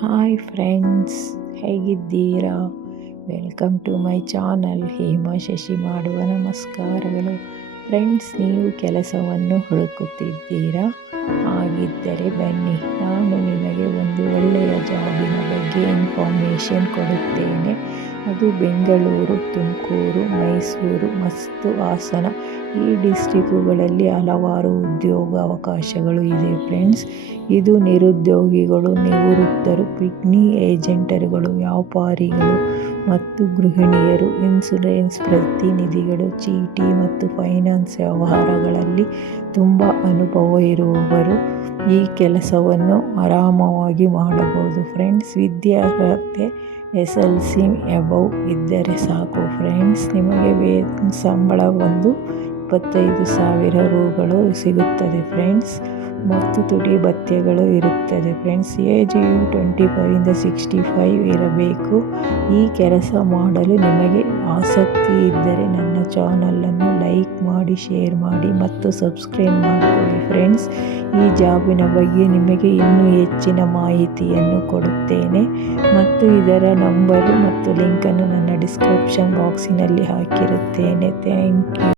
Hi friends, ಹೇಗಿದ್ದೀರಾ? Welcome to my channel. Hema Shashi ಮಾಡುವ ನಮಸ್ಕಾರಗಳು. ಫ್ರೆಂಡ್ಸ್, ನೀವು ಕೆಲಸವನ್ನು ಹುಡುಕುತ್ತಿದ್ದೀರಾ? ಹಾಗಿದ್ದರೆ ಬನ್ನಿ, ನಾನು ನಿಮಗೆ ಒಂದು ಒಳ್ಳೆಯ ಜಾಬಿನ ಬಗ್ಗೆ ಇನ್ಫಾರ್ಮೇಷನ್ ಕೊಡುತ್ತೇನೆ. ಅದು ಬೆಂಗಳೂರು, ತುಮಕೂರು, ಮೈಸೂರು ಮತ್ತು ಹಾಸನ ಈ ಡಿಸ್ಟ್ರಿಕ್ಟುಗಳಲ್ಲಿ ಹಲವಾರು ಉದ್ಯೋಗ ಅವಕಾಶಗಳು ಇದೆ ಫ್ರೆಂಡ್ಸ್. ಇದು ನಿರುದ್ಯೋಗಿಗಳು, ನಿವೃತ್ತರು, ಪಿಗ್ನಿ ಏಜೆಂಟರುಗಳು, ವ್ಯಾಪಾರಿಗಳು ಮತ್ತು ಗೃಹಿಣಿಯರು, ಇನ್ಶೂರೆನ್ಸ್ ಪ್ರತಿನಿಧಿಗಳು, ಚೀಟಿ ಮತ್ತು ಫೈನಾನ್ಸ್ ವ್ಯವಹಾರಗಳಲ್ಲಿ ತುಂಬ ಅನುಭವ ಇರುವವರು ಈ ಕೆಲಸವನ್ನು ಆರಾಮವಾಗಿ ಮಾಡಬಹುದು ಫ್ರೆಂಡ್ಸ್. ವಿದ್ಯಾರ್ಹತೆ SLC ಎಬವ್ ಇದ್ದರೆ ಸಾಕು ಫ್ರೆಂಡ್ಸ್. ನಿಮಗೆ ಸಂಬಳ 25,000 ರೂಗಳು ಸಿಗುತ್ತದೆ ಫ್ರೆಂಡ್ಸ್. ಮತ್ತು ತುಟಿ ಭತ್ಯೆಗಳು ಇರುತ್ತದೆ ಫ್ರೆಂಡ್ಸ್. ಏಜ್ 25 ಇಂದ 65 ಇರಬೇಕು. ಈ ಕೆಲಸ ಮಾಡಲು ನಿಮಗೆ ಆಸಕ್ತಿ ಇದ್ದರೆ ನನ್ನ ಚಾನಲನ್ನು ಲೈಕ್ ಮಾಡಿ, ಶೇರ್ ಮಾಡಿ ಮತ್ತು ಸಬ್ಸ್ಕ್ರೈಬ್ ಮಾಡಿಕೊಳ್ಳಿ ಫ್ರೆಂಡ್ಸ್. ಈ ಜಾಬಿನ ಬಗ್ಗೆ ನಿಮಗೆ ಇನ್ನೂ ಹೆಚ್ಚಿನ ಮಾಹಿತಿಯನ್ನು ಕೊಡುತ್ತೇನೆ ಮತ್ತು ಇದರ ನಂಬರು ಮತ್ತು ಲಿಂಕನ್ನು ನನ್ನ ಡಿಸ್ಕ್ರಿಪ್ಷನ್ ಬಾಕ್ಸಿನಲ್ಲಿ ಹಾಕಿರುತ್ತೇನೆ. Thank you.